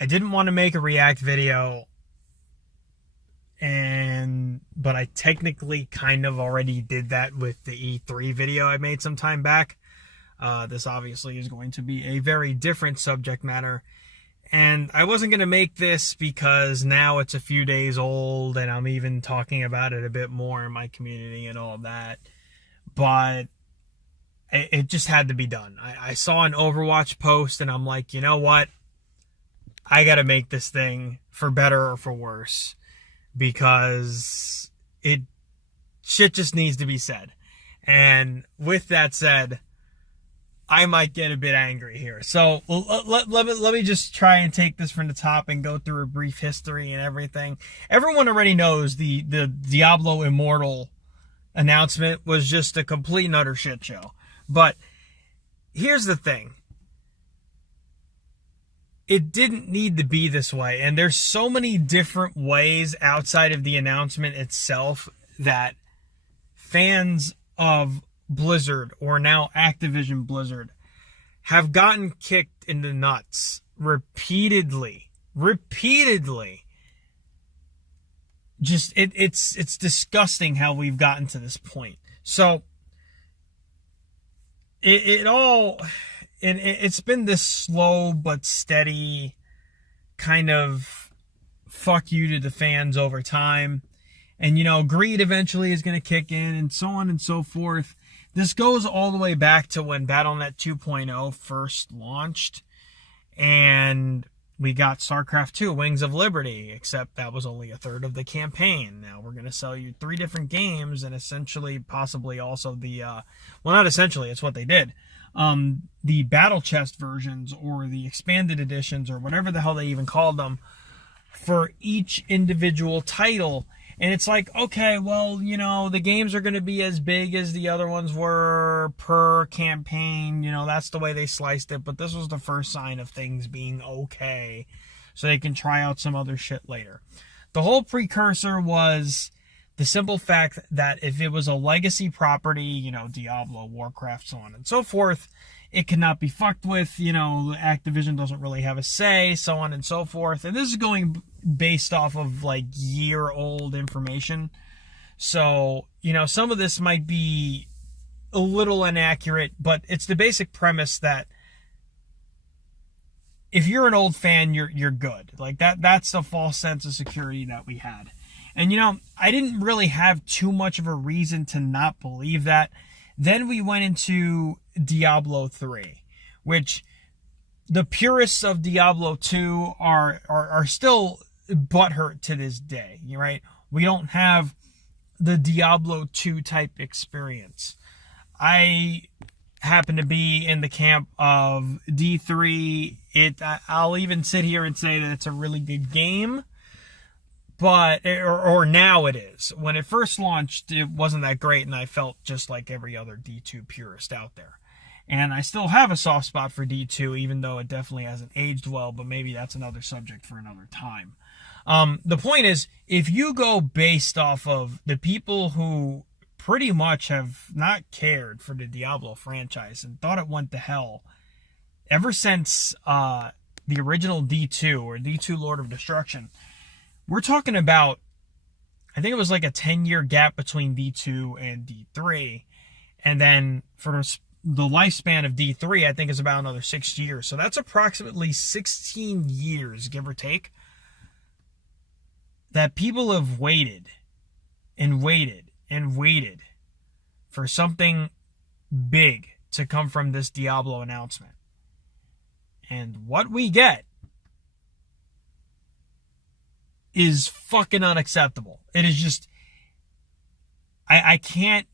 I didn't want to make a react video, but I technically kind of already did that with the E3 video I made some time back. This obviously is going to be a very different subject matter. And I wasn't going to make this because now it's a few days old and I'm even talking about it a bit more in my community and all that. But it just had to be done. I saw an Overwatch post and I'm like, you know what? I got to make this thing for better or for worse, because shit just needs to be said. And with that said, I might get a bit angry here. So let me just try and take this from the top and go through a brief history and everything. Everyone already knows the Diablo Immortal announcement was just a complete and utter shit show. But here's the thing. It didn't need to be this way. And there's so many different ways outside of the announcement itself that fans of Blizzard, or now Activision Blizzard, have gotten kicked in the nuts repeatedly. Just it's disgusting how we've gotten to this point. So it's been this slow but steady kind of fuck you to the fans over time. And, you know, greed eventually is going to kick in and so on and so forth. This goes all the way back to when Battle.net 2.0 first launched. And we got StarCraft 2, Wings of Liberty, except that was only a third of the campaign. Now we're going to sell you 3 different games and essentially possibly also well, not essentially, it's what they did. The Battle Chest versions or the expanded editions or whatever the hell they even called them for each individual title. And it's like, okay, well, you know, the games are going to be as big as the other ones were per campaign. You know, that's the way they sliced it. But this was the first sign of things being okay, so they can try out some other shit later. The whole precursor was the simple fact that if it was a legacy property, you know, Diablo, Warcraft, so on and so forth, it cannot be fucked with. You know, Activision doesn't really have a say, so on and so forth. And this is going based off of like year-old information. So, you know, some of this might be a little inaccurate, but it's the basic premise that if you're an old fan, you're good. Like that's the false sense of security that we had. And, you know, I didn't really have too much of a reason to not believe that. Then we went into Diablo 3, which the purists of Diablo 2 are still butthurt to this day, right? We don't have the Diablo 2 type experience. I happen to be in the camp of D3. I'll even sit here and say that it's a really good game. But, or now it is. When it first launched, it wasn't that great, and I felt just like every other D2 purist out there. And I still have a soft spot for D2, even though it definitely hasn't aged well, but maybe that's another subject for another time. The point is, if you go based off of the people who pretty much have not cared for the Diablo franchise and thought it went to hell ever since the original D2, or D2 Lord of Destruction, we're talking about, I think it was like a 10-year gap between D2 and D3. And then for the lifespan of D3, I think is about another 6 years. So that's approximately 16 years, give or take, that people have waited and waited and waited for something big to come from this Diablo announcement. And what we get is fucking unacceptable. It is just, I don't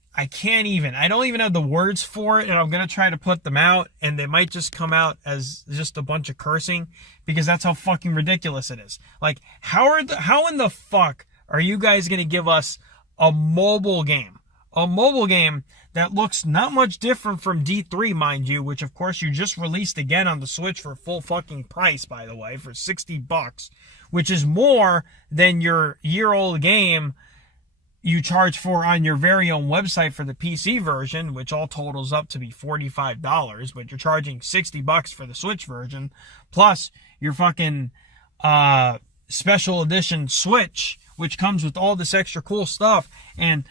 even have the words for it, and I'm going to try to put them out, and they might just come out as just a bunch of cursing, because that's how fucking ridiculous it is. Like, how in the fuck are you guys going to give us a mobile game that looks not much different from D3, mind you, which of course you just released again on the Switch for full fucking price, by the way, for $60, which is more than your year-old game you charge for on your very own website for the PC version, which all totals up to be $45, but you're charging $60 for the Switch version, plus your fucking special edition Switch, which comes with all this extra cool stuff. And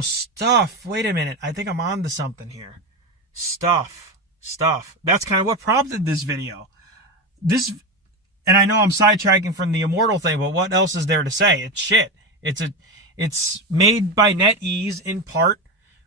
stuff. Wait a minute. I think I'm on to something here. Stuff. That's kind of what prompted this video. And I know I'm sidetracking from the Immortal thing, but what else is there to say? It's shit. It's made by NetEase in part,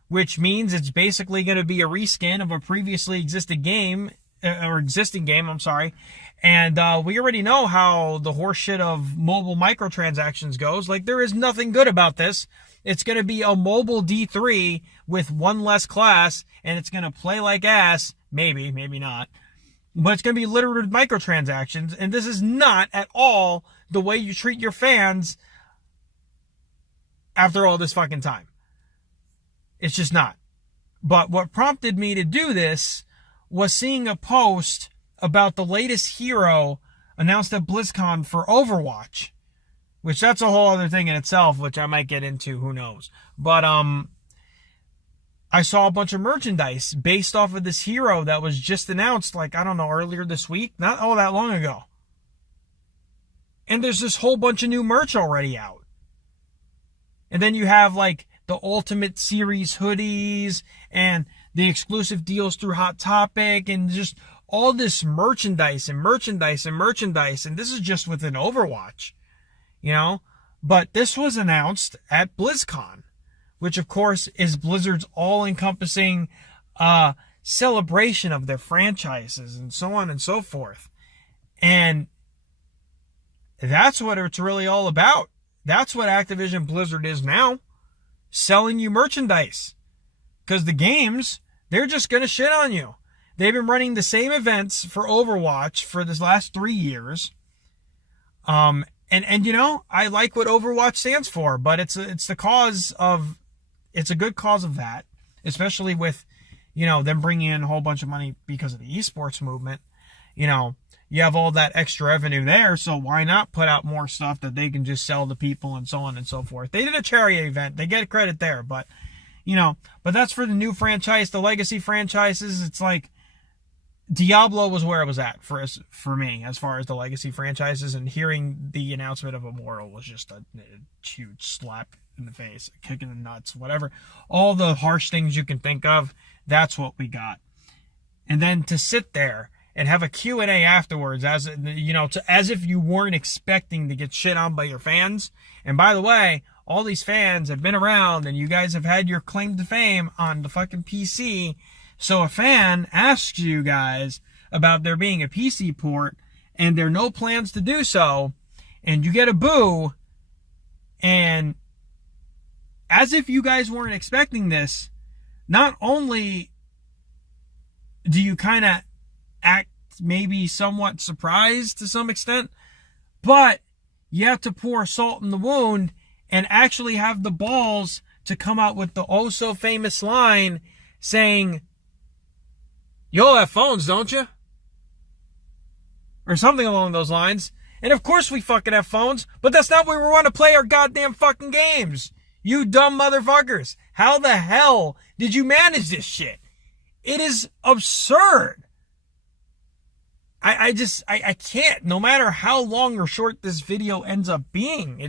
which means it's basically going to be a reskin of a previously existing game. I'm sorry. And we already know how the horseshit of mobile microtransactions goes. Like, there is nothing good about this. It's going to be a mobile D3 with one less class, and it's going to play like ass. Maybe not. But it's going to be littered with microtransactions, and this is not at all the way you treat your fans after all this fucking time. It's just not. But what prompted me to do this was seeing a post about the latest hero announced at BlizzCon for Overwatch, which that's a whole other thing in itself, which I might get into, who knows. But I saw a bunch of merchandise based off of this hero that was just announced, like, I don't know, earlier this week, not all that long ago. And there's this whole bunch of new merch already out. And then you have, like, the Ultimate Series hoodies and the exclusive deals through Hot Topic and just all this merchandise. And this is just within Overwatch, you know? But this was announced at BlizzCon, which of course is Blizzard's all-encompassing celebration of their franchises and so on and so forth. And that's what it's really all about. That's what Activision Blizzard is now. Selling you merchandise. Because the games, they're just going to shit on you. They've been running the same events for Overwatch for this last 3 years. And you know, I like what Overwatch stands for, but it's a good cause of that, especially with, you know, them bringing in a whole bunch of money because of the esports movement. You know, you have all that extra revenue there, so why not put out more stuff that they can just sell to people and so on and so forth. They did a charity event. They get credit there, but, you know, but that's for the new franchise, the legacy franchises. It's like Diablo was where it was at for me as far as the legacy franchises, and hearing the announcement of Immortal was just a huge slap in the face, a kick in the nuts, whatever. All the harsh things you can think of, that's what we got. And then to sit there and have a Q&A afterwards, as you know, as if you weren't expecting to get shit on by your fans. And by the way, all these fans have been around, and you guys have had your claim to fame on the fucking PC. So a fan asks you guys about there being a PC port, and there are no plans to do so, and you get a boo, and as if you guys weren't expecting this, not only do you kind of act maybe somewhat surprised to some extent, but you have to pour salt in the wound and actually have the balls to come out with the oh so famous line saying, "You all have phones, don't you?" Or something along those lines. And of course we fucking have phones, but that's not where we want to play our goddamn fucking games. You dumb motherfuckers. How the hell did you manage this shit? It is absurd. I can't, no matter how long or short this video ends up being.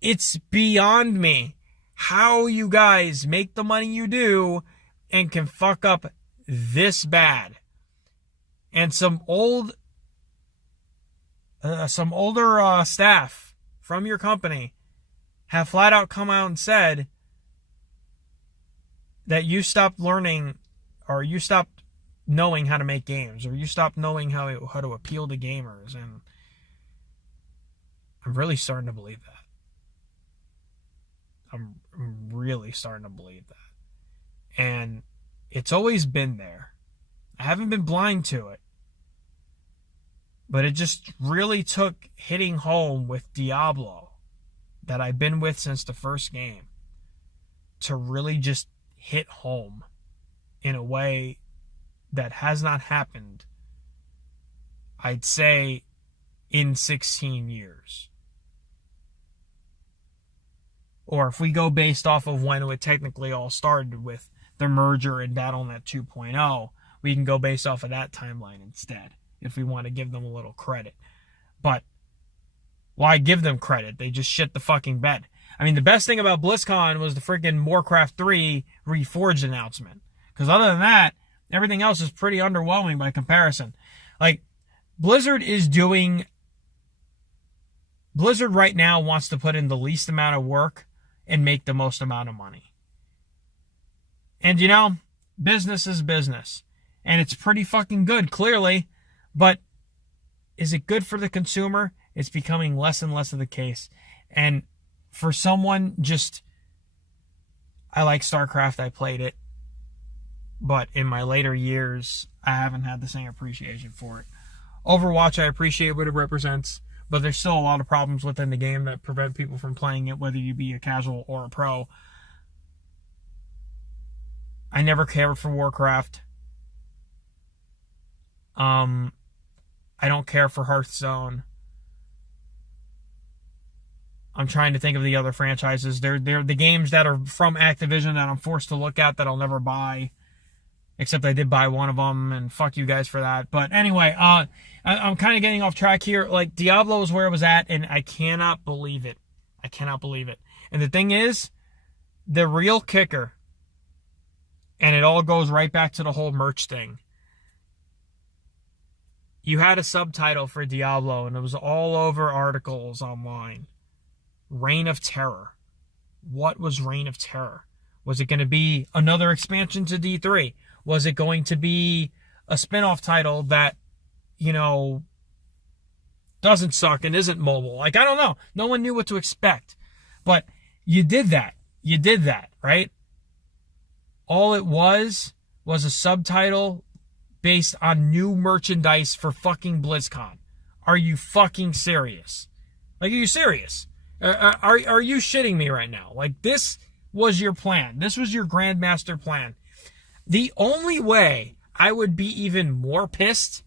It's beyond me how you guys make the money you do and can fuck up this bad. And some older staff from your company have flat out come out and said that you stopped learning, or you stopped knowing how to make games, or you stopped knowing how to appeal to gamers. And I'm really starting to believe that. I'm really starting to believe that. And it's always been there. I haven't been blind to it. But it just really took hitting home with Diablo, that I've been with since the first game, to really just hit home in a way that has not happened, I'd say, in 16 years. Or if we go based off of when it technically all started with the merger and BattleNet 2.0, we can go based off of that timeline instead. if we want to give them a little credit. But why give them credit? They just shit the fucking bed. I mean, the best thing about BlizzCon was the freaking Warcraft 3 Reforged announcement. Because other than that, everything else is pretty underwhelming by comparison. Like, Blizzard right now wants to put in the least amount of work and make the most amount of money. And you know, business is business. And it's pretty fucking good, clearly. But is it good for the consumer? It's becoming less and less of the case. And for someone I like StarCraft, I played it. But in my later years, I haven't had the same appreciation for it. Overwatch, I appreciate what it represents, but there's still a lot of problems within the game that prevent people from playing it, whether you be a casual or a pro. I never cared for Warcraft. I don't care for Hearthstone. I'm trying to think of the other franchises. They're the games that are from Activision that I'm forced to look at that I'll never buy. Except I did buy one of them, and fuck you guys for that. But anyway, I'm kind of getting off track here. Like, Diablo is where it was at, and I cannot believe it. I cannot believe it. And the thing is, the real kicker, and it all goes right back to the whole merch thing. You had a subtitle for Diablo, and it was all over articles online. Reign of Terror. What was Reign of Terror? Was it going to be another expansion to D3? Was it going to be a spin-off title that, you know, doesn't suck and isn't mobile? Like, I don't know. No one knew what to expect. But you did that. You did that, right? All it was a subtitle based on new merchandise for fucking BlizzCon. Are you fucking serious? Like, are you serious? Are you shitting me right now? Like, this was your plan. This was your Grandmaster plan. The only way I would be even more pissed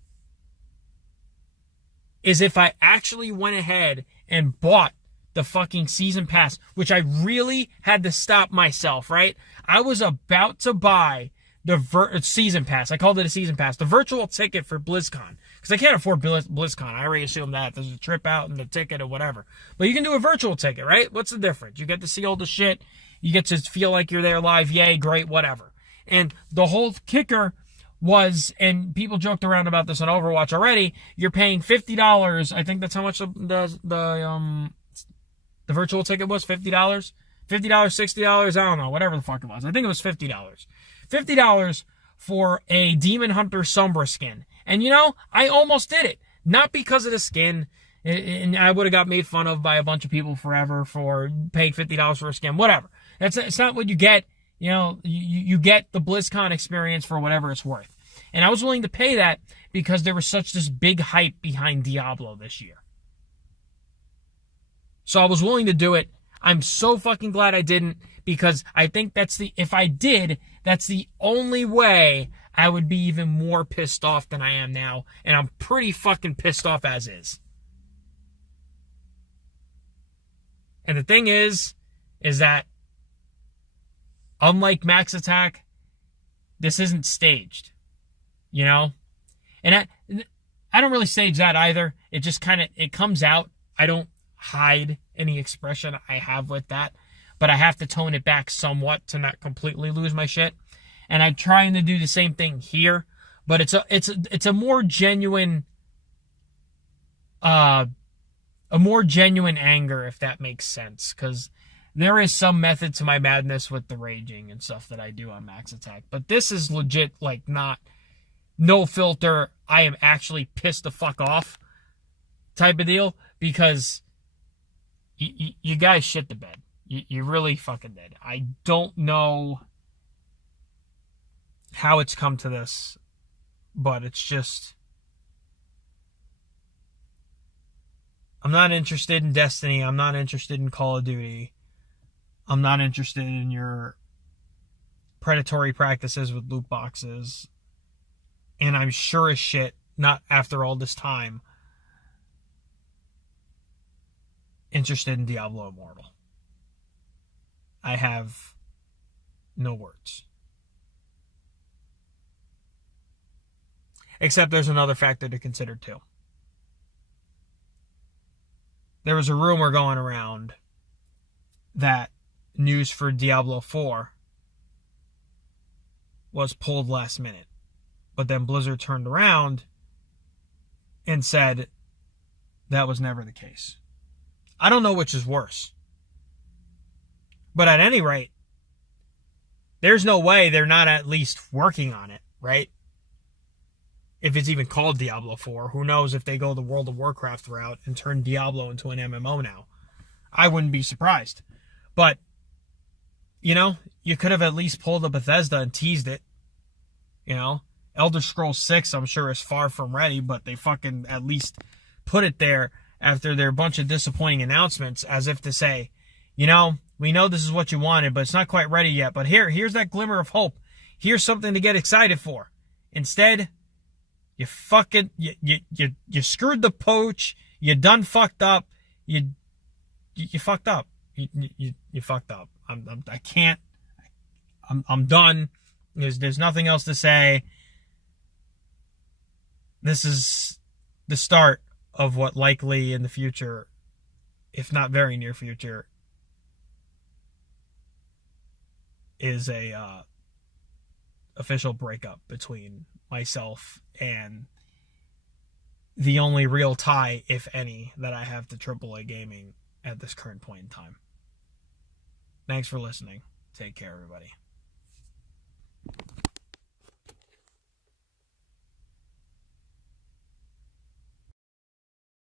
is if I actually went ahead and bought the fucking season pass, which I really had to stop myself, right? I was about to buy the season pass. I called it a season pass. The virtual ticket for BlizzCon. Because I can't afford BlizzCon. I already assumed that. There's a trip out and the ticket or whatever. But you can do a virtual ticket, right? What's the difference? You get to see all the shit. You get to feel like you're there live. Yay, great, whatever. And the whole kicker was, and people joked around about this on Overwatch already, you're paying $50. I think that's how much the virtual ticket was, $50? $50, $60, I don't know, whatever the fuck it was. I think it was $50. $50 for a Demon Hunter Sombra skin. And you know, I almost did it. Not because of the skin, and I would have got made fun of by a bunch of people forever for paying $50 for a skin, whatever. It's not what you get. You know, you get the BlizzCon experience for whatever it's worth. And I was willing to pay that because there was such this big hype behind Diablo this year. So I was willing to do it. I'm so fucking glad I didn't, because I think if I did, that's the only way I would be even more pissed off than I am now. And I'm pretty fucking pissed off as is. And the thing is that unlike MaxAttack, this isn't staged, you know? And I don't really stage that either. It just it comes out. I don't hide any expression I have with that, but I have to tone it back somewhat to not completely lose my shit. And I'm trying to do the same thing here, but it's a more genuine, anger, if that makes sense, because there is some method to my madness with the raging and stuff that I do on MaxAttack. But this is legit, like, no filter, I am actually pissed the fuck off type of deal, because you guys shit the bed. You really fucking did. I don't know how it's come to this, but it's just, I'm not interested in Destiny. I'm not interested in Call of Duty. I'm not interested in your predatory practices with loot boxes. And I'm sure as shit, not after all this time, interested in Diablo Immortal. I have no words. Except there's another factor to consider too. There was a rumor going around that news for Diablo 4 was pulled last minute. But then Blizzard turned around and said that was never the case. I don't know which is worse. But at any rate, there's no way they're not at least working on it, right? If it's even called Diablo 4, who knows if they go the World of Warcraft route and turn Diablo into an MMO now. I wouldn't be surprised. But, you could have at least pulled a Bethesda and teased it. Elder Scrolls 6, I'm sure, is far from ready, but they fucking at least put it there after their bunch of disappointing announcements as if to say, we know this is what you wanted, but it's not quite ready yet. But here's that glimmer of hope. Here's something to get excited for. Instead, you fucking, you screwed the pooch. You done fucked up. You fucked up. You fucked up. I can't. I'm done. There's nothing else to say. This is the start of what likely in the future, if not very near future, is a official breakup between myself and the only real tie, if any, that I have to AAA gaming at this current point in time. Thanks for listening. Take care, everybody.